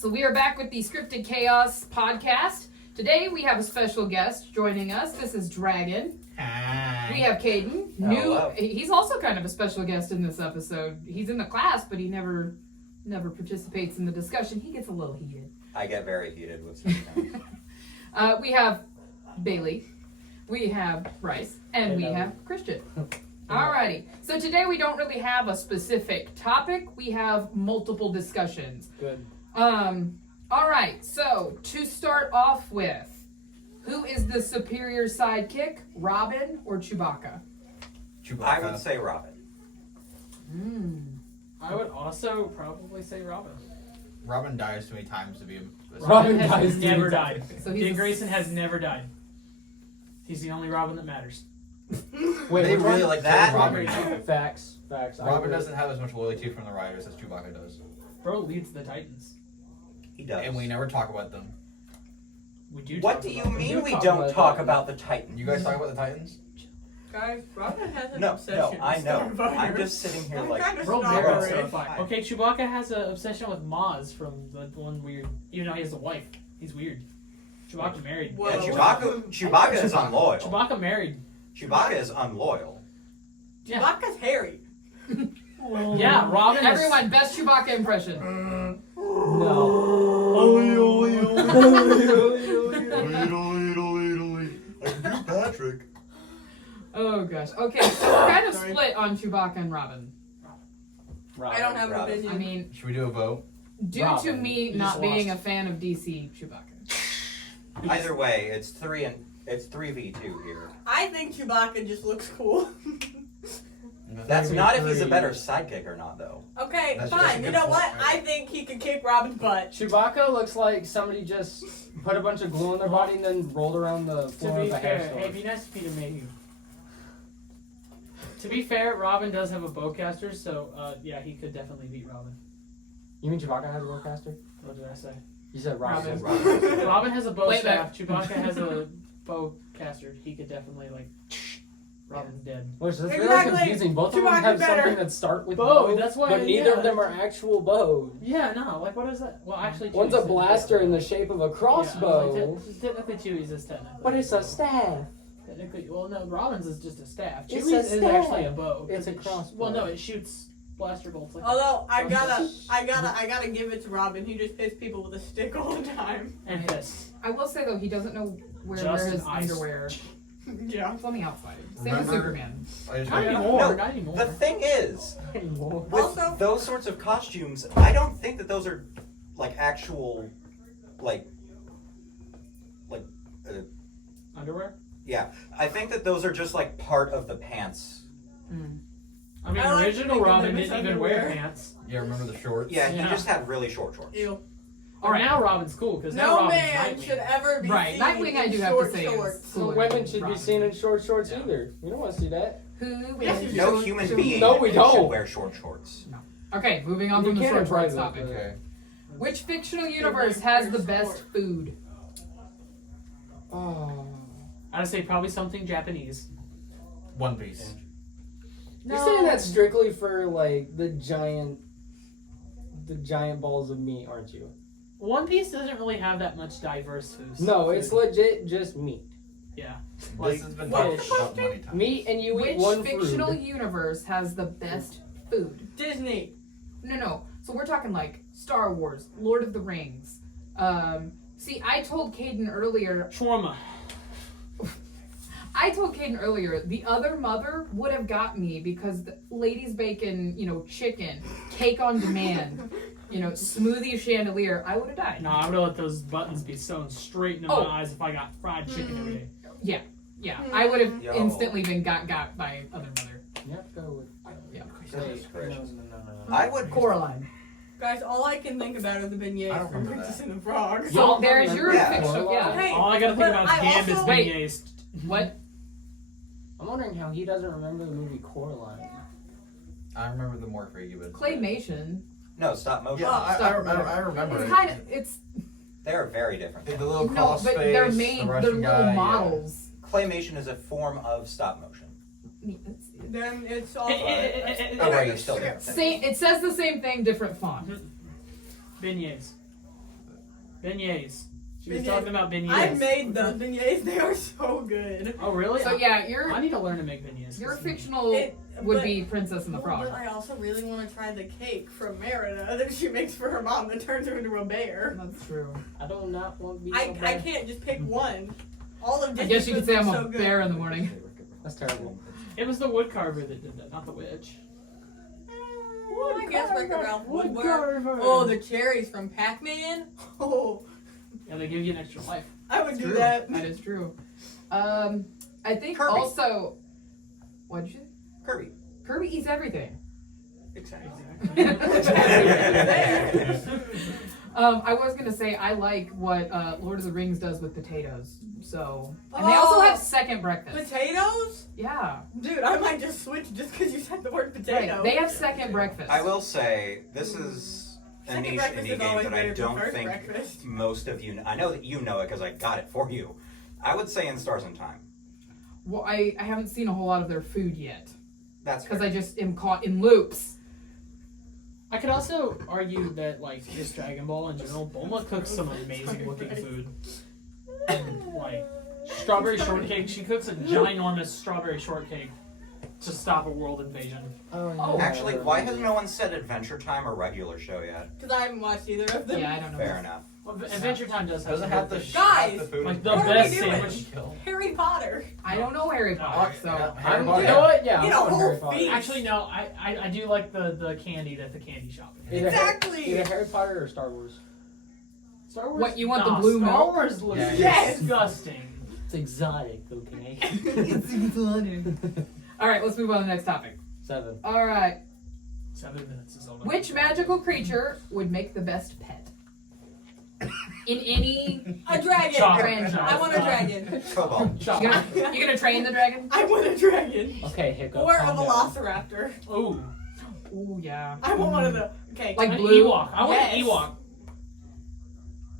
So we are back with the Scripted Chaos podcast. Today we have a special guest joining us. This is Dragon. Hi. We have Caden. He's also kind of a special guest in this episode. He's in the class, but he never participates in the discussion. He gets a little heated. I get very heated with something. We have Bailey. We have Bryce. And we have Christian. Alrighty. So today we don't really have a specific topic. We have multiple discussions. Good. Alright, so to start off with, who is the superior sidekick, Robin or Chewbacca? I would say Robin. I would also probably say Robin. Robin dies too many times to be a Robin has never died. So Dick Grayson has never died. He's the only Robin that matters. Wait, They really like that? Robin. Facts. Robin doesn't have as much loyalty from the writers as Chewbacca does. Bro leads the Titans. He does. And we never talk about them. We do. What talk do you about them. mean we talk don't about talk that. about the Titans? You guys talk about the Titans? Guys, Robin has an No, obsession. I with know. Starfire. I'm just sitting here I'm like... kind of Bro Star married Wars. Starfire. Okay, Chewbacca has an obsession with Maz from the one weird. Even though he has a wife, he's weird. Chewbacca married. Whoa. Yeah, Chewbacca is unloyal. Chewbacca married. Chewbacca is unloyal. Yeah. Chewbacca's hairy. Yeah, Robin. Everyone, best Chewbacca impression. Patrick. Oh gosh. Okay, so we're kind of split on Chewbacca and Robin. I don't have an Robin. opinion. I mean, Should we do a vote? due to Robin. me You not just being lost. a fan of DC, Chewbacca. Either way, it's 3v2 here. I think Chewbacca just looks cool. That's not if he's a better sidekick or not, though. Okay, That's a fine. You good know point, what? right? I think he could kick Robin's butt. Chewbacca looks like somebody just put a bunch of glue on their body and then rolled around the To floor be of a hair fair, store. hey, be nice to Peter Mayhew. To be fair, Robin does have a bowcaster, so yeah, he could definitely beat Robin. You mean Chewbacca has a bowcaster? What did I say? You said Robin. Robin. Robin has a bow Wait, staff. Chewbacca has a bowcaster. He could definitely Robin's dead. Which is really Exactly. confusing. Both of them Chewbacca's have better. something that start with Bow, bow, that's why- but neither yeah. of them are actual bows. Yeah, no, like what is that? Well, actually, One's a Chewie's blaster in the shape of a crossbow, Yeah, technically, Chewie's is technically. but it's a staff. Technically, well, no, Robin's is just a staff. It's Chewie's a is staff. actually a bow. It's a 'cause crossbow. Well, no, it shoots blaster bolts. Like Although I gotta give it to Robin. He just hits people with a stick all the time. and fists. I will say though, he doesn't know where to Just wear his an ice. underwear. Yeah. It's on the outside. Same as Remember- Superman. I just Not read- anymore. No, Not anymore. The thing is, Anymore. with Also- those sorts of costumes, I don't think that those are like actual, like, Underwear. yeah. I think that those are just like part of the pants. I mean, I like original thinking Robin that it's didn't even wear underwear. pants. Yeah, remember the shorts? Yeah, he Yeah. just had really short shorts. Ew. Or now Robin's cool because now No Robin's man Nightwing. should ever be Right, seen Nightwing I in do have short to say shorts. is So cooler women than should be Robin. seen in short shorts Yeah. either. We don't want to see that. Who Yes, is you No should- human should- being No, we should don't. wear short shorts. Okay, moving on You from the can't short drive shorts it, topic. Okay. Which fictional universe has the best food? Oh. I'd say probably something Japanese. One Piece. You're saying that strictly for like the giant balls of meat, aren't you? One Piece doesn't really have that much diverse food. No, it's legit just meat. Yeah. This has been What talked is- about many times. Meat, and you eat Which one fictional food. universe has the best food? Disney. No. So we're talking like Star Wars, Lord of the Rings. See, I told Caden earlier, Shawarma. the other mother would have got me because the ladies' bacon, chicken, cake on demand, smoothie chandelier, I would have died. No, I would have let those buttons be sewn straight into Oh. my eyes if I got fried chicken every day. Yeah, I would have Yo. instantly been got by other mother. You have to go with. Yeah. Goodness gracious. No. I would. Coraline. Guys, all I can think about are the I beignets don't from remember Princess that. and the Frog. So Y'all there's remember- your Yeah. fictional. Yeah. Okay. All I gotta think But about is I Gambit's also- beignets. What? I'm wondering how he doesn't remember the movie Coraline. I remember the more freaky bits. Claymation. No, stop motion. Yeah, I remember It's it. kind of it's They are very different. The little no, cross but face, they're the made. They're Russian little guy, models. Claymation is a form of stop motion. Then it's all. Oh, right, you're still Okay. there. It says the same thing, different font. Beignets. Beignets. She was Beignets. talking about beignets. I made those beignets. They are so good. Oh really? So yeah, I need to learn to make beignets. your fictional would but- be Princess and the Frog. But I also really want to try the cake from Merida that she makes for her mom that turns her into a bear. That's true. I do not want to be I so I bad. can't just pick one. All of I Disney guess you could foods say I'm are a so good. bear in the morning. That's terrible. It was the wood carver that did that, not the witch. I guess Wreck-It Ralph would work. carver. Oh, the cherries from Pac-Man. Oh, Yeah, they give you an extra life. I would do True. that. That is true. I think Kirby. also. What'd you say? Kirby. Kirby eats everything. Exactly. I was gonna say I like what Lord of the Rings does with potatoes. So, and they also have second breakfast. Potatoes? Yeah, Dude, I might just switch just because you said the word potato. right. They have second breakfast. I will say this is a Second niche breakfast indie is game always that I better than don't first think breakfast. most of you. I know that you know it because I got it for you. I would say in Stars in Time. Well, I haven't seen a whole lot of their food yet That's because fair. I just am caught in loops. I could also argue that, like, just Dragon Ball in general, Bulma cooks some amazing looking food. Like, strawberry shortcake. She cooks a ginormous strawberry shortcake to stop a world invasion. Oh, Actually, why has no one said Adventure Time or regular show yet? Because I haven't watched either of them. Yeah, I don't know. Fair enough. Well, Adventure Time does have Doesn't some have good the things. Guys! the food. Like the What are we best doing? sandwich. Harry Potter. I don't know Harry Potter, so Harry You Potter. know what? Yeah, Get I'm a going whole Harry Potter. feast. Actually, no. I do like the candy at the candy shop. Either Exactly. Either Harry Potter or Star Wars. Star Wars. What, you want the Nah, blue Star milk? Wars looks Yeah, yes. disgusting. It's exotic, okay? all right, let's move on to the next topic. 7. All right, 7 minutes is all. which magical creature would make the best pet? In any, A dragon. Chop. I want a dragon. Cobalt. you gonna train the dragon? I want a dragon. Okay, Hiccup. Or a calm down. velociraptor. Ooh, Ooh, yeah. I want one of the. Okay. Like an blue? Ewok. I want Yes. an Ewok.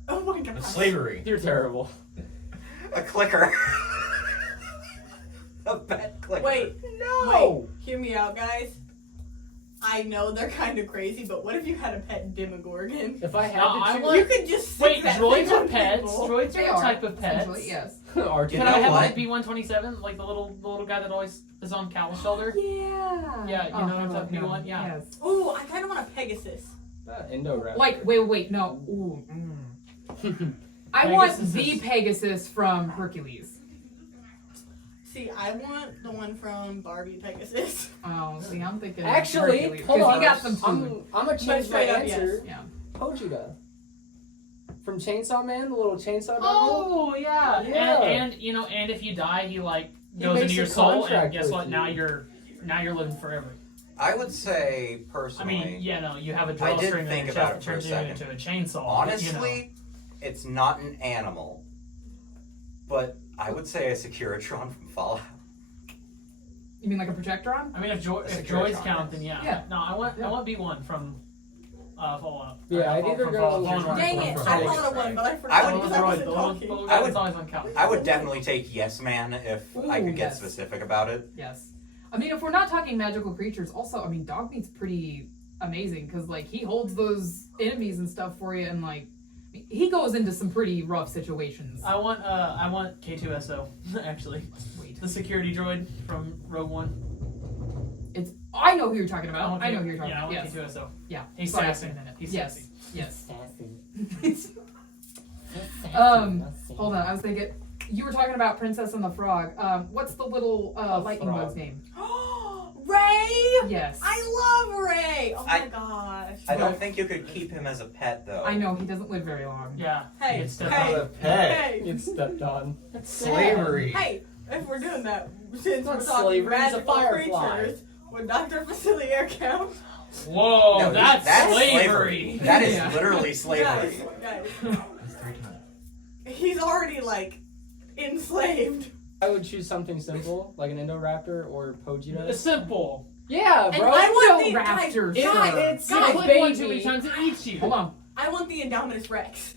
Oh my god. It's slavery. You're terrible. A clicker. A pet clicker. Wait. No! Wait. Hear me out, guys. I know they're kind of crazy, but what if you had a pet Demogorgon? If I had No, to I choose... want- You could just stick Wait, that droids thing are on pets. people. Droids They are a are, type of pets. essentially, yes. R2. You Can know I have what? like B-127, like the little guy that always is on Cal's shoulder? Yeah. Yeah, you know what I'm talking about? Yeah. Yes. Ooh, I kind of want a Pegasus. Indo-Raptor. Like, wait, no. Ooh. I want Pegasus the is- Pegasus from Hercules. See, I want the one from Barbie Pegasus. Oh, see, I'm thinking. Actually, Hercules, hold 'cause on. he got some food. I'm gonna change my straight up, yes. answer. Yeah. Pojuda. From Chainsaw Man, the little chainsaw devil. Oh yeah. Yeah. And you know, and if you die, he like He goes makes into your a soul, and contract guess with what? you. Now you're living forever. I would say I personally. mean, yeah, no, you have a I drill did string think in your about chest it that for a turns you second. into a chainsaw. Honestly, it's not an animal, but I would say a Securitron from Fallout. You mean like a Projectron? I mean, if Securitron, droids count, then yeah. Yeah. No, I want B1 from Fallout. Yeah, I'd either From go Fallout. with- Dang it, I Right. thought of one, but I I forgot would- because I The wasn't little talking. guy I that's would- always on couch. I would definitely take Yes Man if I Ooh, could get yes. specific about it. Yes. I mean, if we're not talking magical creatures, also, I mean, Dogmeat's pretty amazing because, like, he holds those enemies and stuff for you, and like, he goes into some pretty rough situations. I want K2SO actually, Wait, the security droid from Rogue One. I know who you're talking about. want I know K- who you're talking Yeah, I about. want Yes. K2SO. Yeah. He's Sorry. sassy. He's Yes. sassy. Yes. Sassy. Hold on. I was thinking. You were talking about Princess and the Frog. What's the little lightning frog. bug's name? Ray! Yes. I love Ray! Oh my I- gosh. I don't think you could keep him as a pet though. I know he doesn't live very long. Yeah. Hey, He gets stepped hey, on. a pet. hey, Gets stepped on. That's Slavery. hey, if we're doing that, since not we're talking slavery, he's a magical firefly. creatures, would Dr. Facilier count? Whoa, No, that's, slavery. slavery. That is Yeah. literally slavery. Guys, It's 3 times. he's already, like, enslaved. I would choose something simple, like an Indoraptor or Pojuda. It's simple. Yeah, And bro. I want the Raptor, guys, sure. It's You a click one too many baby. times, it eats you. Hold on. I want the Indominus Rex.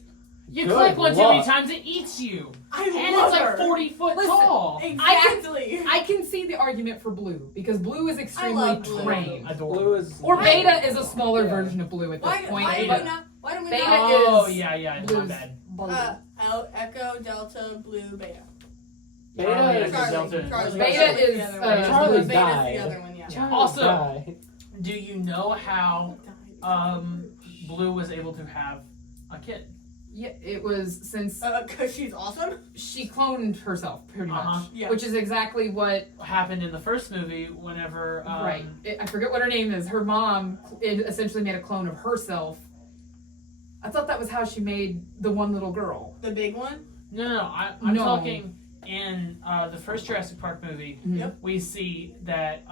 You Good click one too many luck. times, it eats you. I And love it's like her. 40 foot Listen, tall. Exactly. I can see the argument for Blue because Blue is extremely love Blue. trained. Blue is. Or Why- Beta is a smaller Yeah. version of Blue at this point. Why but do we not? Why don't we Beta know? Oh, is yeah, my blues. bad. Echo, Delta, Blue, Beta. Beta Charlie, is Echo, Charlie. Delta. Charlie. Beta Charlie's is, the other uh, one. Charlie's Beta's died. the other one, yeah. Charlie Also- died. Do you know how Blue was able to have a kid? Yeah, it was since Cause she's awesome. she cloned herself, pretty much. Uh-huh. Yeah. Which is exactly what, Happened in the first movie whenever right. I forget what her name is. Her mom essentially made a clone of herself. I thought that was how she made the one little girl. The big one. No, I'm No. talking in the first Jurassic Park movie. Yep. We see that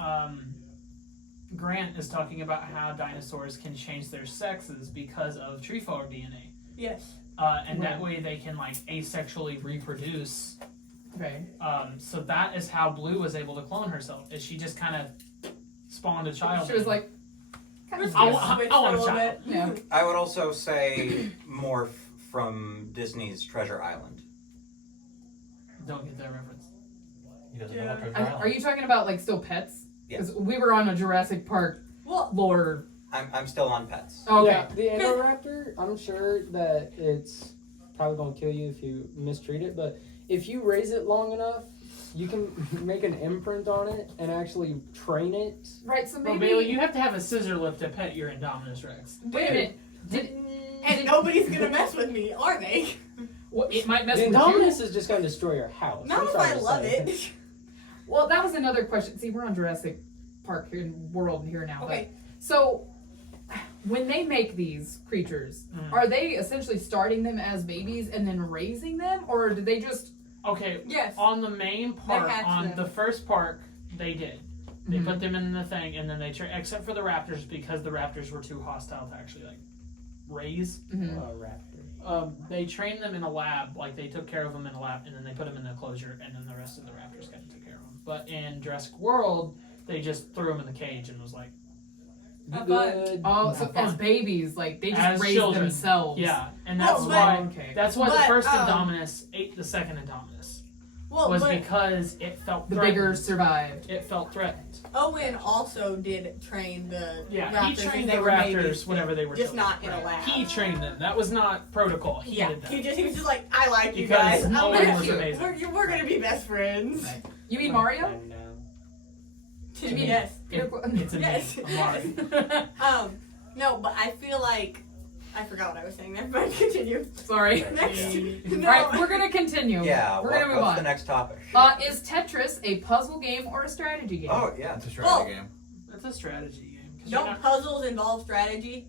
Grant is talking about how dinosaurs can change their sexes because of tree frog DNA. Yes. And that way they can like asexually reproduce. Okay. So that is how Blue was able to clone herself. Is she just kind of spawned a child? She was like, kind of I weird. want- Switched I want a a little child. bit. Yeah. I would also say morph from Disney's Treasure Island. Don't get that reference. He doesn't Yeah. know what Treasure Are Island. you talking about like still pets? Yeah. Because we were on a Jurassic Park Well, lore. I'm still on pets. Okay. Yeah, the Indoraptor, I'm sure that it's probably going to kill you if you mistreat it, but if you raise it long enough, you can make an imprint on it and actually train it. Right. So Well, maybe. Bailey, you have to have a scissor lift to pet your Indominus Rex. Wait a minute. and nobody's gonna mess with me, are they? Well, it might mess The with you. Indominus is just going to destroy your house. Not I'm if sorry I to love say. it. Well, that was another question. See, we're on Jurassic Park here in world here now. Okay. But, so, when they make these creatures, are they essentially starting them as babies and then raising them, or do they just? Okay, Yes. on the main park, hatch on them. the first park, they did. They Mhm. put them in the thing, and then they except for the raptors because the raptors were too hostile to actually like raise. Mhm. Oh, raptor. They trained them in a lab, like they took care of them in a lab, and then they put them in the enclosure, and then the rest of the raptors kind of took care of them. But in Jurassic World, they just threw them in the cage and was like, Have Good. Oh, so Have fun. as babies, like they just As raise children. themselves. yeah, and that's Well, why Okay. that's why the but, first um, Indominus ate the second Indominus Well, was but because it felt The threatened. bigger survived. It felt threatened. Owen also did train the Yeah, raptors. he as trained they the were raptors babies, whenever they were just children. not in a lab. He trained them. That was not protocol. He Yeah, did that. he was just like, I like you Because guys. Owen I'm was gonna- amazing. We're gonna be best friends. Right. You mean Mario? I know. You mean Yes. It's Yes. amazing. Yes. No, but I feel like I forgot what I was saying there. But continue. Sorry. Next. All No. right, we're gonna continue. Yeah, we're gonna move what's on. the next topic? Is Tetris a puzzle game or a strategy game? Oh, yeah. It's a strategy Well- game. It's a strategy game. 'Cause you're Don't not- puzzles involve strategy?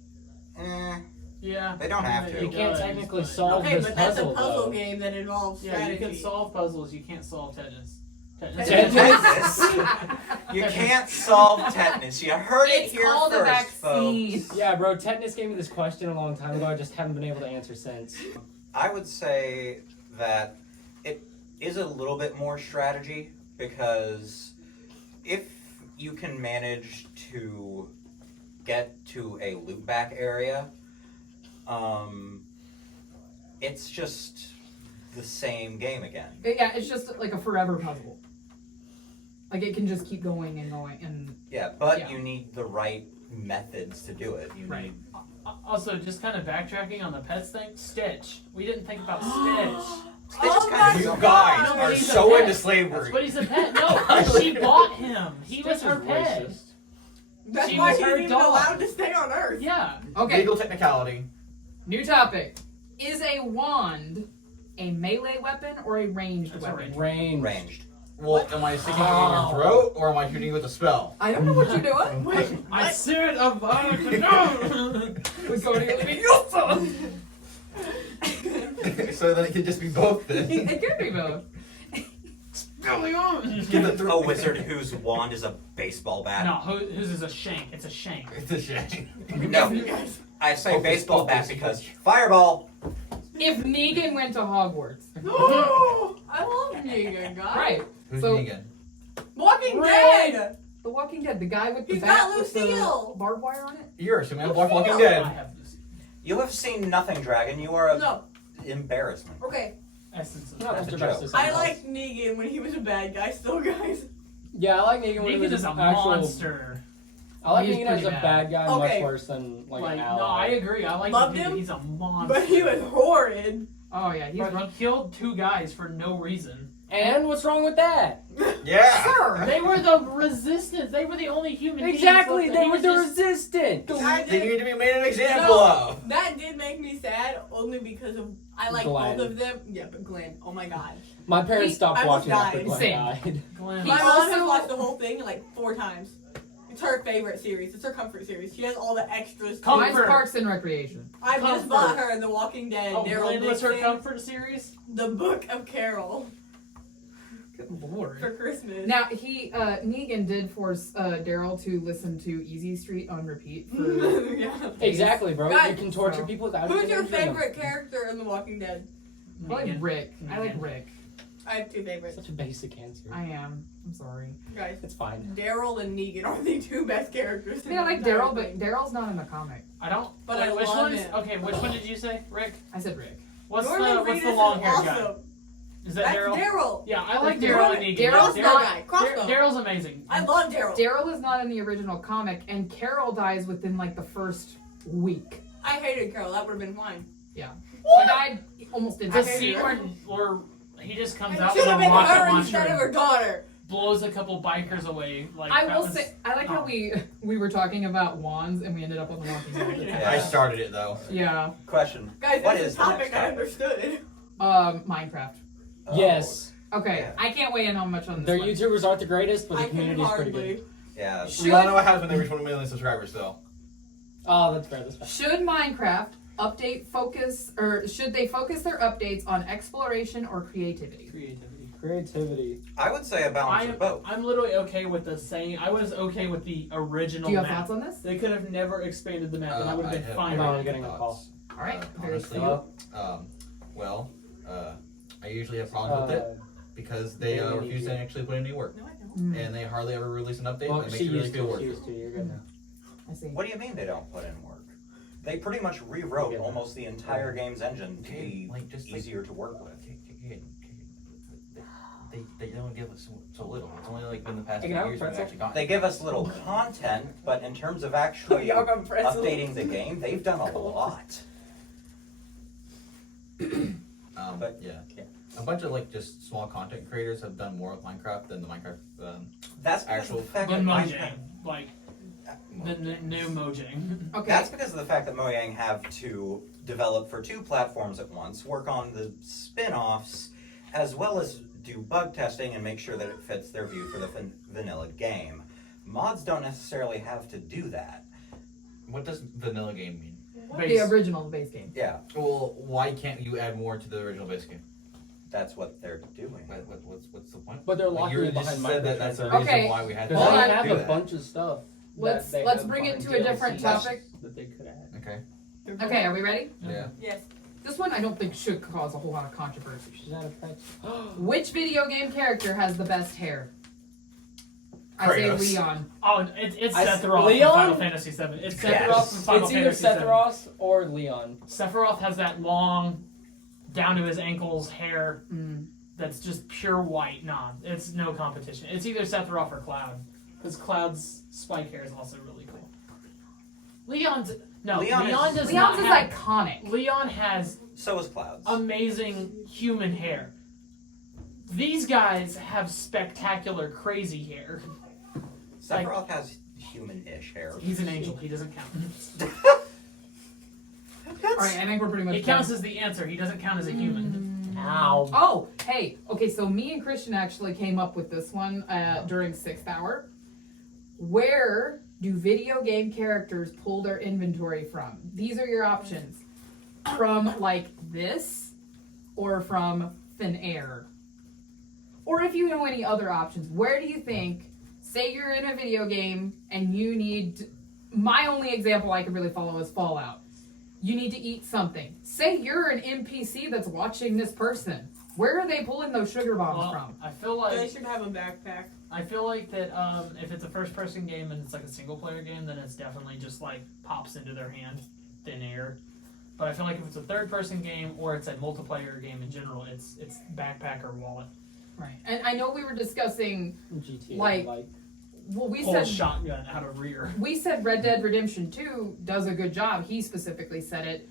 Yeah. They don't have to. You can't does, technically but- solve Okay, this but that's a puzzle, puzzle though. game that involves Yeah, strategy. you can solve puzzles. You can't solve tennis. Tetanus. You can't solve tetanus. You heard it It's here called a first, vaccine. folks. Yeah, bro, Tetanus gave me this question a long time ago. I just haven't been able to answer since. I would say that it is a little bit more strategy because if you can manage to get to a loop back area, it's just the same game again. Yeah, it's just like a forever puzzle. Like it can just keep going and going and Yeah, but Yeah. you need the right methods to do it. You Right. need Also, just kind of backtracking on the pets thing. Stitch. We didn't think about Stitch. Stitch is Oh kind my of You guys God. are He's a so pet. into That's slavery. what he's a pet. No, she bought him. He was Stitch her is pet. racist. That's She why was he's her even dog. allowed to stay on Earth. Yeah. okay. Legal technicality. New topic. Is a wand a melee weapon or a ranged That's a weapon? Range. ranged. Well, am I sticking it in your throat or am I shooting you with a spell? I don't know what you're doing. Wait, I what? said about no. We're going to So then it could just be both then. It could be both. going on? Give the A throat. wizard whose wand is a baseball bat. No, whose is a shank? It's a shank. It's a shame. No, You guys. I say Focus, baseball bat focus. because fireball. If Negan went to Hogwarts, I love Negan, guys. right? Who's So- Negan? Walking Red. Dead. The Walking Dead, the guy with the He's bat got with the Lucille. barbed wire on it. You're assuming I'm Walking Lucille. I Dead. have this You have seen nothing, Dragon. You are a No. embarrassment. Okay. essence of No, that. Mr. joke. Best is I something else. like Negan when he was a bad guy. Still, guys. Yeah, I like Negan when he Negan was is a actual. monster. I like He's Negan as a pretty bad guy Okay. much worse than like an no, ally. I agree. I like Loved him. him, He's a monster. But he was horrid. Oh yeah, he's Bro, rough. he killed 2 guys for no reason. And what's wrong with that? Yeah. Sir. They were the resistance. They were the only human beings Exactly, left. they He were was the just- resistance. I They did- need to be made an example No. of. That did make me sad, only because of I like Glenn. both of them. Yeah, but Glenn, oh my god. My parents He- stopped I almost watching after died. Glenn Same. died. Glenn. He My mom has also- watched the whole thing like 4 times. It's her favorite series. It's her comfort series. She has all the extras. too. Mine's Comfort. Parks and Recreation. I just Comfort. bought her The Walking Dead. Oh, Daryl Glenn was her Dixon, comfort series? The Book of Carol Good lord. for Christmas. Now Negan did force Daryl to listen to Easy Street on repeat for. Yeah. Exactly, bro. Guys, you can torture so- people without Who's even your injuring them. favorite character in The Walking Dead? I like Negan. Rick. I like Negan. Rick. I have 2 favorites. Such a basic answer. I am. I'm sorry. Guys, It's fine. Daryl and Negan are the 2 best characters. I mean, I like Daryl, but Daryl's not in the comic. I don't. But wait, I which love one's him. okay? Which one did you say, Rick? I said Rick. What's Norman the Reedus long is haired guy? awesome. Is that That's Daryl? Daryl. Yeah, I like Daryl. Daryl and Negan. Daryl's Yeah, not- guy. Crossbow. Daryl's amazing. I love Daryl. Daryl is not in the original comic, and Carol dies within like the first week. I hated Carol. That would have been fine. She died almost The instantly. scene where he just comes It out should with a have been rocket her launcher instead of and her daughter. blows a couple bikers away. Like I that will was- say, I like how we were talking about wands and we ended up on the Walking Dead. Yeah. I started it though. Yeah. Question. Guys, What that's is a the topic next I topic? understood. Minecraft. Oh, Yes. Okay, Yeah. I can't weigh in on much on this Their one. YouTubers aren't the greatest, but the I can community's pretty hardly. good. Yeah. Should- We all know what happens when they reach 1 million subscribers, though. Oh, that's fair. That's fair. Should Minecraft should they focus their updates on exploration or creativity? Creativity. I would say a balance of both. I'm literally okay with the same. I was okay with the original Do you have map. thoughts on this? They could have never expanded the map, and I would have been fine No, with I'm it. getting a call. All right. very Honestly, Hello? I usually have problems with it because they yeah, refuse to yeah. actually put in any work, No, I don't. Mm, and they hardly ever release an update Well, that makes she you really used feel to. worth She it. used to. You're good now. I see. What do you mean they don't put in work? They pretty much rewrote Yeah. almost the entire game's engine to be just easier to work with. They don't give us so little. It's only like been the past Hey, few can I have years a we've pretzel? actually gotten. They give us little content, but in terms of actually Y'all got pretzels? updating the game, they've done a lot. But- Yeah. yeah. A bunch of like just small content creators have done more with Minecraft than the Minecraft. That's because Actual- of the fact The that Mojang, like the new Mojang. Okay. That's because of the fact that Mojang have to develop for 2 platforms at once, work on the spin-offs, as well as do bug testing and make sure that it fits their view for the vanilla game. Mods don't necessarily have to do that. What does vanilla game mean? The original base game. Yeah, Well, why can't you add more to the original base game? that's what they're doing. What's the point? But they're Like, locking you it just behind said that that's the microtransactions. reason Okay. why we had to Because Hold they on. have do a that. bunch of stuff. Let's that they let's have bring it behind to a different DLCs topic. that they could add. Okay. Okay, are we ready? Yeah. Yes. This one I don't think should cause a whole lot of controversy. She's out of pets. Which video game character has the best hair? I say Kratos. Leon. Oh, it's I- Sephiroth Leon? from Final Fantasy VII. It's Sephiroth Yes. from Final It's either Fantasy VII. Sephiroth or Leon. Sephiroth has that long, down to his ankles hair Mm. that's just pure white. Nah, it's no competition. It's either Sephiroth or Cloud, because Cloud's spike hair is also really cool. Leon does Leon's not is have. iconic. Leon has So is Cloud's. amazing human hair. These guys have spectacular, crazy hair. Sephiroth has human-ish hair. He's an angel. He doesn't count. All right, I think we're pretty much He done. counts as the answer. He doesn't count as a human. Ow. Oh, hey. Okay, so me and Christian actually came up with this one during 6th hour. Where do video game characters pull their inventory from? These are your options. From like this or from thin air. Or if you know any other options, where do you think, say you're in a video game and you need, my only example I could really follow is Fallout. You need to eat something. Say you're an NPC that's watching this person. Where are they pulling those sugar bombs Well, from? I feel They like should have a backpack. that if it's a first-person game and it's like a single-player game, then it's definitely just like pops into their hand, thin air. But I feel like if it's a third-person game or it's a multiplayer game in general, it's backpack or wallet. Right. And I know we were discussing GTA, Like- well, we pull a said shotgun out of rear. we said Red Dead Redemption 2 does a good job. He specifically said it.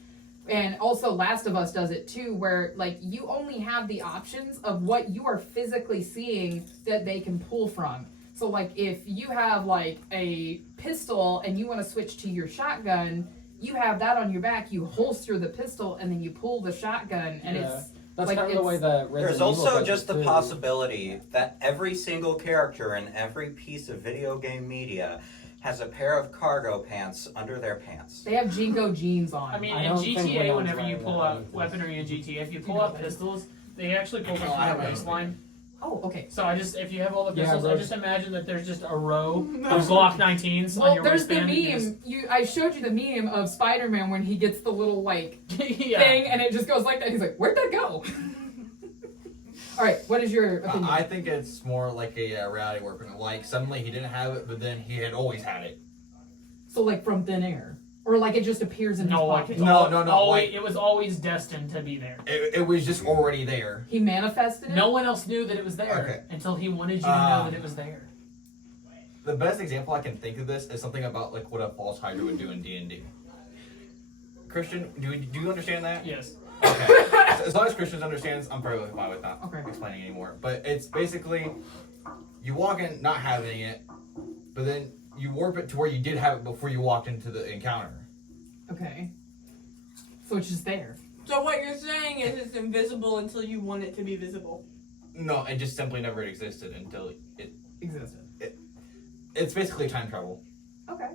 And also Last of Us does it too, where like you only have the options of what you are physically seeing that they can pull from. So like if you have like a pistol and you want to switch to your shotgun, you have that on your back, you holster the pistol and then you pull the shotgun and it's That's like, kind of the way that Resident There's Evil also does just it, the too. possibility that every single character in every piece of video game media has a pair of cargo pants under their pants. they have Jingo jeans on. I mean, I in don't think GTA, Leon's whenever you wearing pull that out either. weaponry in GTA, if you pull out pistols, they actually pull them Oh, I from the have waistline. oh, okay. So if you have all the Yeah, pistols, I those- just imagine that there's just a row of Glock 19s on Well, your there's the waistband. and you meme. I showed you the meme of Spider-Man when he gets the little like just- yeah. thing and it just goes like that. He's like, where'd that go? All right, what is your opinion? I think it's more like a reality weapon. Like suddenly he didn't have it, but then he had always had it. So like from thin air, or like it just appears in his No, like pocket. it's No, no, always, like- it was always destined to be there. It was just already there. He manifested it. No one else knew that it was there Okay. until he wanted you to know that it was there. The best example I can think of this is something about like what a false hydra would do in D&D. Christian, do you understand that? Yes. Okay. So as long as Christian understands, I'm probably fine with not Okay. explaining anymore. But it's basically you walk in not having it, but then you warp it to where you did have it before you walked into the encounter. Okay. So it's just there. So what you're saying is it's invisible until you want it to be visible. No, it just simply never existed until it. Existed. It's basically time travel. Okay.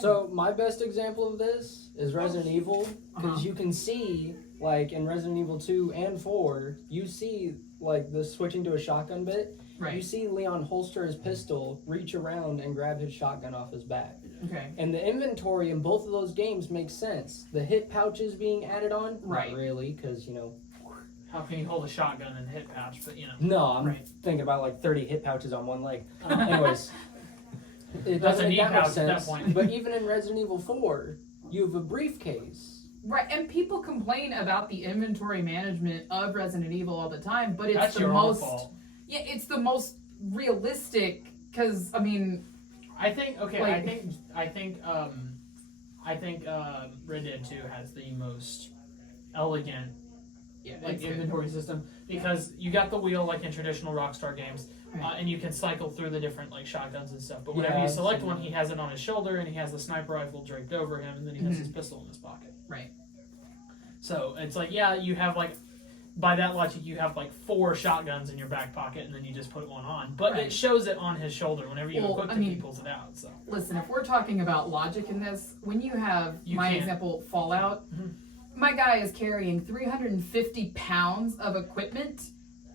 So my best example of this is Resident Evil, because Uh-huh. you can see, like in Resident Evil 2 and 4, you see like the switching to a shotgun bit. You Right. see Leon holster his pistol, reach around, and grab his shotgun off his back. Okay. And the inventory in both of those games makes sense. The hit pouches being added on, Right. not really, because you know. How can you hold a shotgun and hit pouch? But you know, No, I'm Right. thinking about like 30 hit pouches on one leg. Anyways, it That's doesn't a make knee that much pouch at that sense. point. But even in Resident Evil 4, you have a briefcase. Right. And people complain about the inventory management of Resident Evil all the time, but it's that's the your most. own fault. Yeah, it's the most realistic. Because I mean, I think okay. Like- I think Red Dead 2 has the most elegant yeah, like it's good. inventory system because you got the wheel like in traditional Rockstar games, Right. and you can cycle through the different like shotguns and stuff. But whenever Yeah, you I've select seen one, that. he has it on his shoulder and he has the sniper rifle draped over him, and then he has his pistol in his pocket. Right. So it's like yeah, you have like. By that logic, you have like 4 shotguns in your back pocket, and then you just put one on. But Right. it shows it on his shoulder whenever you Well, equip I it. mean- He pulls it out. So Listen, if we're talking about logic in this, when you have You my can't. example, Fallout, Mhm. my guy is carrying 350 pounds of equipment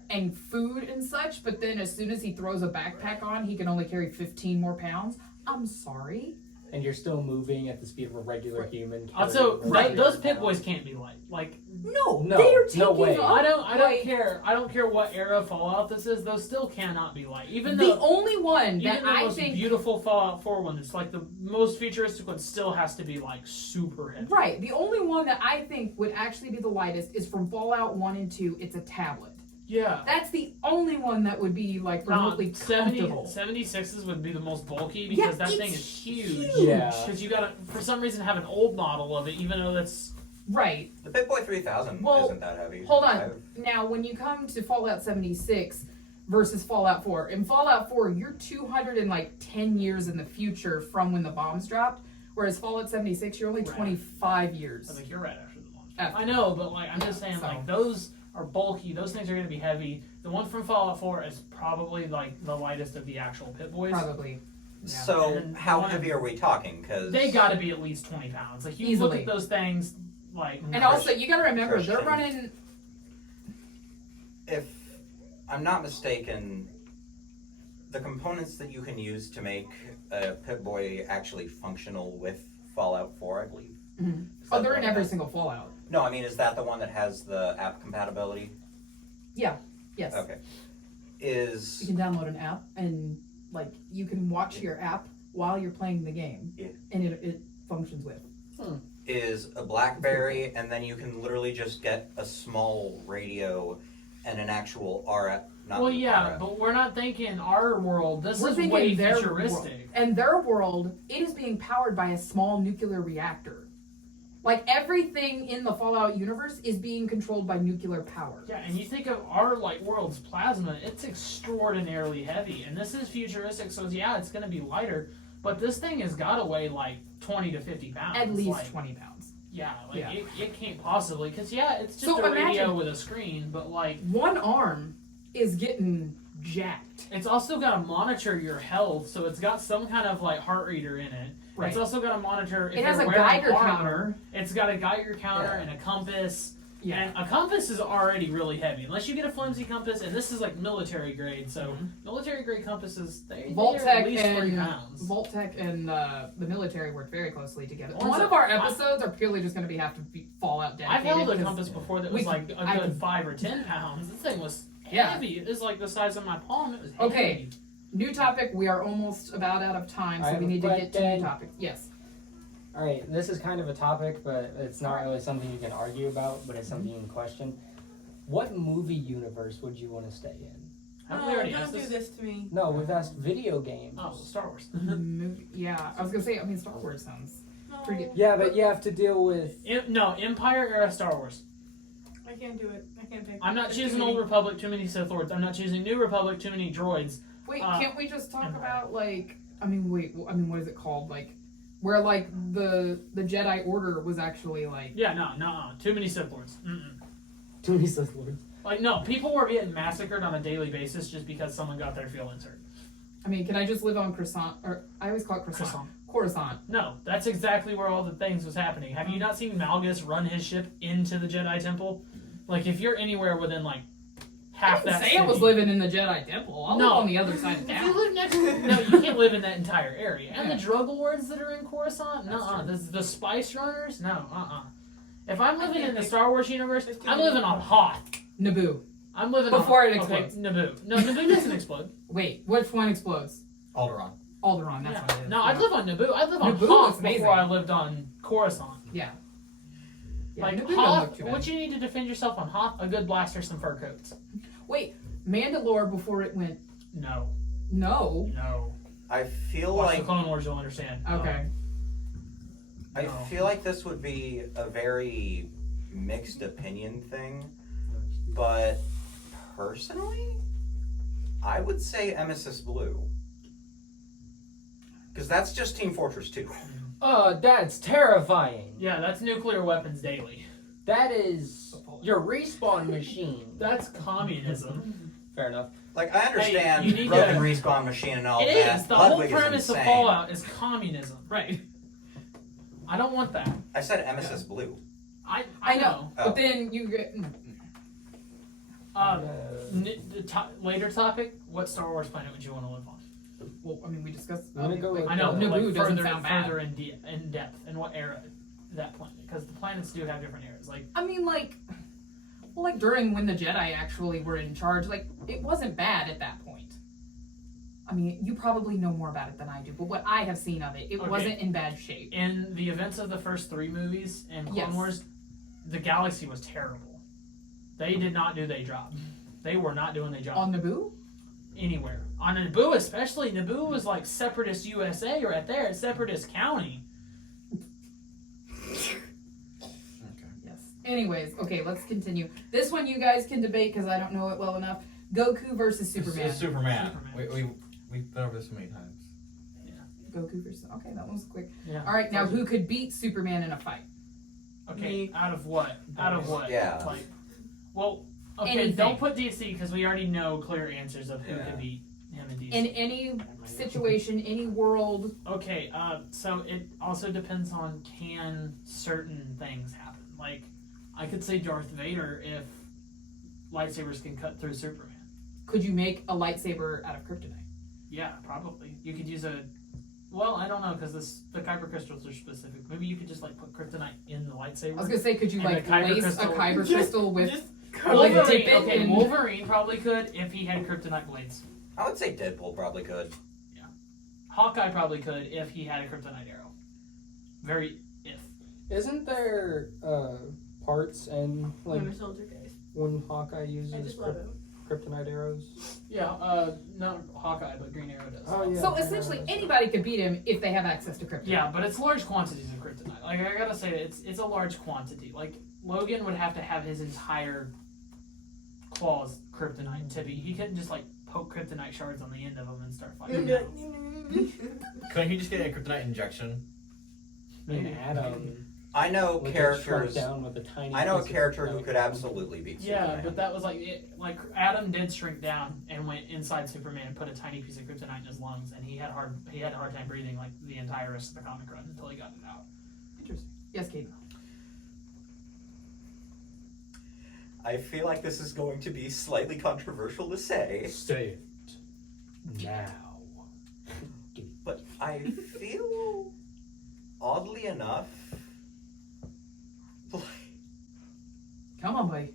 and food and such, but then as soon as he throws a backpack on, he can only carry 15 more pounds. I'm sorry. And you're still moving at the speed of a regular human. also, carrying those regular Pit amount. Boys can't be light. Like No, No, they are no taking way. up, I don't like, care. I don't care what era Fallout this is. Those still cannot be light. Even The the only one that even the I most think beautiful Fallout 4 one, it's like the most futuristic one, still has to be like super heavy. right, the only one that I think would actually be the lightest is from Fallout 1 and 2. It's a tablet. Yeah. That's the only one that would be like remotely 70, comfortable. 76s would be the most bulky Yeah, because that it's thing is huge. Yeah. Because you gotta, for some reason, have an old model of it, even though that's Right. The Pip-Boy 3000 Well, isn't that heavy. Hold on. I've- Now, when you come to Fallout 76 versus Fallout 4, in Fallout 4, you're 210 years in the future from when the bombs dropped, whereas Fallout 76, you're only Right. 25 years. I think you're right after the launch. After. I know, but like I'm just saying, so- like those are bulky. Those things are gonna be heavy. The one from Fallout 4 is probably like the lightest of the actual Pit Boys. Probably. Yeah. So And how one- heavy are we talking? Because They got to be at least 20 pounds. Like you Easily. look at those things, like And also, you gotta remember, Christian. they're running. if I'm not mistaken, the components that you can use to make a Pip-Boy actually functional with Fallout 4, I believe. Mhm. Is Oh, that they're the in one every that- single Fallout. No, I mean, is that the one that has the app compatibility? Yes. Okay. You Is can download an app and, like, you can watch your app while you're playing the game. Yeah. And it functions with. a BlackBerry, and then you can literally just get a small radio and an actual RF not Well, in the yeah, pirate. but we're not thinking our world. This We're is thinking way their futuristic. world. And their world, it is being powered by a small nuclear reactor. Like everything in the Fallout universe is being controlled by nuclear power. Yeah, and you think of our world's plasma, it's extraordinarily heavy, and this is futuristic, so yeah, it's going to be lighter. But this thing has got to weigh 20 to 50 pounds. At least 20 pounds. Yeah, Yeah. It can't possibly, because it's just So a radio imagine- with a screen, but One arm is getting jacked. it's also got to monitor your health, so it's got some kind of heart reader in it. Right. It's also got to monitor if It has you're a wearing Geiger armor. counter. It's got a Geiger counter Yeah. and a compass. Yeah. And a compass is already really heavy, unless you get a flimsy compass, and this is military grade, so military grade compasses, they're Vault-Tec at least 3 and pounds. Vault-Tec and the military work very closely together. Ones One that- of our episodes are purely just going to have to be Fallout dedicated. I've held a 'cause compass before that we was can- a I good can- 5 or 10 pounds. This thing was Yeah. heavy. It was the size of my palm. It was Okay. heavy. New topic. We are almost about out of time, I so have we a need to get to new question. topics. Yes. All right, this is kind of a topic, but it's not really something you can argue about, but it's something you can question. What movie universe would you want to stay in? Haven't we already don't asked do this? this to me. No, we've asked video games. Oh, Star Wars. Yeah, I was gonna say. I mean, Star Wars sounds No, pretty good. Yeah, but you have to deal with. No, Empire era Star Wars. I can't do it. I can't pick. I'm not It's choosing too Old many. Republic, too many Sith Lords. I'm not choosing New Republic, too many droids. Wait, Uh, can't we just talk Empire. about what is it called? Where the Jedi Order was actually Yeah, no, too many Sith Lords. Mm-mm. Too many Sith Lords. No, people were getting massacred on a daily basis just because someone got their feelings hurt. I mean, can I just live on Coruscant? Or I always call it Coruscant. Coruscant. No, that's exactly where all the things was happening. Have you not seen Malgus run his ship into the Jedi Temple? If you're anywhere within half I didn't that say city, I was living in the Jedi Temple. I'll live on the other side of If you town. live next to, no, you can't live in that entire area. And Yeah. the drug lords that are in Coruscant, That's no, true. the spice runners, no, If I'm living can't in the pick- Star Wars universe, There's too I'm many. living on Hoth. Naboo. I'm living Before on, it explodes. Okay, Naboo. No, Naboo doesn't explode. Wait, which one explodes? Alderaan. Alderaan. That's Yeah. what it is. No, I'd live on Naboo. I'd live on Naboo Hoth looks amazing. before I lived on Coruscant. Yeah. Yeah, Naboo doesn't Hoth, look too bad. what you need to defend yourself on Hoth? A good blaster, some fur coats. Wait, Mandalore before it went. No. No. I feel Watch like the Clone Wars, you'll understand. Okay. I No. feel like this would be a very mixed opinion thing, but personally, I would say Emesis Blue. Because that's just Team Fortress 2. Oh, that's terrifying. Yeah, that's nuclear weapons daily. That is your respawn machine. That's communism. Fair enough. Like, I understand you need broken to- respawn machine and all It that. is. The Ludwig whole is premise of insane. Fallout is communism. Right. I don't want that. I said Emesis Blue. I know. Oh. But then you get. Later topic. What Star Wars planet would you want to live on? Well, I mean, we discussed. I'm gonna go with- I know. Naboo but doesn't further, sound bad. Further in depth, and what era that planet? Because the planets do have different eras. I mean, during when the Jedi actually were in charge, it wasn't bad at that point. I mean, you probably know more about it than I do, but what I have seen of it, it Okay. wasn't in bad shape. in the events of the first 3 movies and Clone Yes. Wars, the galaxy was terrible. They did not do their job. They were not doing their job On Naboo? anywhere. On Naboo, especially, Naboo was like Separatist USA right there. It's Separatist County. Yes. Anyways, okay, let's continue. This one you guys can debate because I don't know it well enough. Goku versus Superman. It's Superman. Superman. We've been over this so many times. Goku versus. Okay, that one's quick. Yeah. All right, now who could beat Superman in a fight? Okay, Me. out of what? Out of what? Yeah. Well, okay, Anything. don't put DC because we already know clear answers of who Yeah. could beat him in DC. In any situation, any world. Okay, so it also depends on can certain things happen. I could say Darth Vader if lightsabers can cut through Superman. Could you make a lightsaber out of kryptonite? Yeah, probably. You could use well, I don't know because the kyber crystals are specific. Maybe you could just put kryptonite in the lightsaber. I was gonna say, could you And the kyber lace crystal- a kyber crystal with? Just Like, cover dip it. it Okay, in- Wolverine probably could if he had kryptonite blades. I would say Deadpool probably could. Hawkeye probably could if he had a kryptonite arrow. Very if. Isn't there parts and I'm a soldier, guys. when Hawkeye I uses just love him. kryptonite arrows? Yeah, not Hawkeye, but Green Arrow does. Oh, yeah. So essentially, anybody could beat him if they have access to kryptonite. Yeah, but it's large quantities of kryptonite. Like, I gotta say, it's a large quantity. Like, Logan would have to have his entire claws kryptonite to be. He couldn't just, like, poke kryptonite shards on the end of them and start fighting. Couldn't he just get a kryptonite injection? And Adam. I know would get shrunk characters. down with a tiny I know a piece of character who kryptonite. could absolutely beat Yeah, Superman. but that was like Adam did shrink down and went inside Superman and put a tiny piece of kryptonite in his lungs, and he had a hard time breathing like the entire rest of the comic run until he got it out. Interesting. Yes, Kate. I feel like this is going to be slightly controversial to say, Say it now. but I feel, oddly enough, Come on, buddy.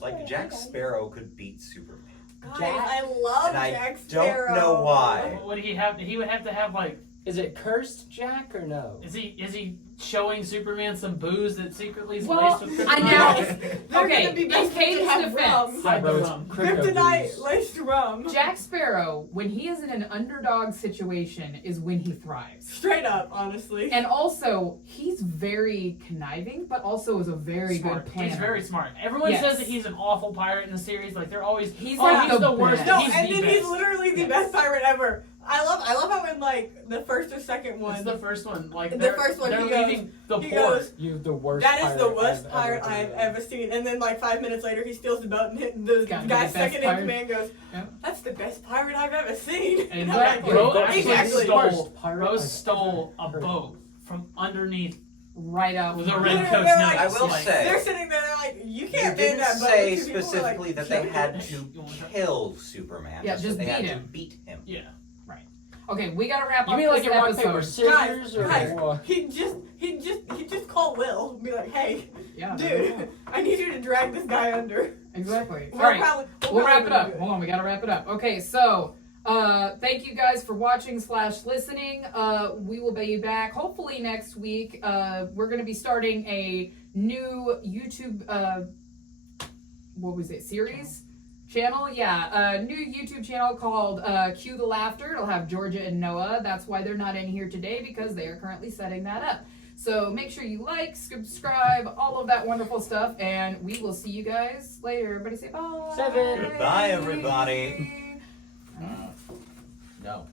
like Jack Sparrow could beat Superman. Guys, Jack- I love And I Jack don't Sparrow. know why. What would he have? He would have to have like. Is it cursed Jack or no? Is he showing Superman some booze that secretly is Well, laced with kryptonite? I know. They're Okay, gonna be in best Kate's to have defense, rum. Hide the Bro, it's rum. crypto Kryptonite booze. laced rum. Jack Sparrow, when he is in an underdog situation, is when he thrives. Straight up, honestly. And also, he's very conniving, but also is a very Smart. good planner. He's very smart. Everyone Yes. says that he's an awful pirate in the series. Like they're always He's oh, like he's the the worst. best. No, he's and the then best. he's literally the Yes. best pirate ever. I love how in like the first or second one, It's the first one. Like The they're, first one, they're he goes- leaving the he port. goes, You're the worst. that is the pirate worst I've pirate ever I've heard. ever seen. And then like 5 minutes later, he steals the boat and the Gotta be guy the best second in pirate. command goes, Yeah. "That's the best pirate I've ever seen." And I'm like, Bro That's actually exactly. stole. Worst pirate Bro I've stole a ever heard. boat from underneath Right out. the front. red They're coat's like- I nose. will Like, say, They're sitting there, they're like, "You you can't man didn't that boat." say Two people were specifically like, that they had "Shut to You want to- kill Superman. Yeah, that just they had beat to him. beat him. Yeah. Okay, we gotta wrap You up mean like this in rock episode. paper scissors or guys, what? He just call Will and be like, "Hey, Yeah, there we dude, go. I need you to drag this guy under." Exactly. We'll All right. probably- We'll wrap it probably up. do Hold on, we gotta wrap it up. Okay, so thank you guys for watching / listening. We will be back hopefully next week. We're gonna be starting a new YouTube series channel. Yeah, a new YouTube channel called Cue the Laughter. It'll have Georgia and Noah. That's why they're not in here today, because they are currently setting that up. So make sure you like, subscribe, all of that wonderful stuff, and we will see you guys later. Everybody say bye. 7. Goodbye, everybody. No.